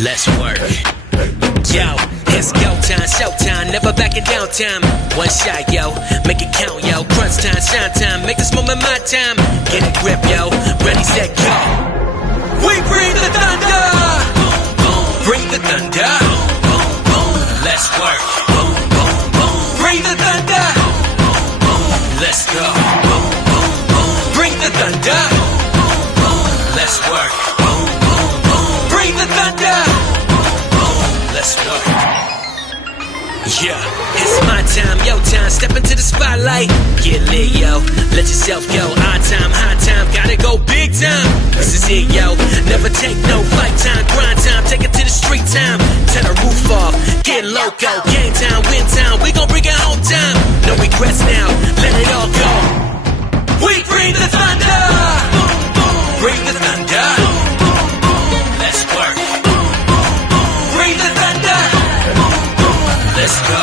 Let's work. Yo, it's go time, showtime, never backing down time. One shot, yo, make it count, yo. Crunch time, shine time, make this moment my time. Get a grip, yo, ready, set, go. We bring the thunder. Bring the thunder. Let's work. Bring the thunder. Let's go. Bring the thunder. Let's work. Bring the thunder. Let's work. Yeah, it's my time, yo time. Step into the spotlight. Get lit, yo. Let yourself go. Our time, high time. Gotta go big time. This is it, yo. Never take no fight time. Grind time. Take it to the street time. Turn the roof off. Get loco. Game time, win time. We gon' bring it home time. No regrets now. Let it all go. We bring the thunder. Bring the thunder. Let's work. Bring the thunder. Let's go.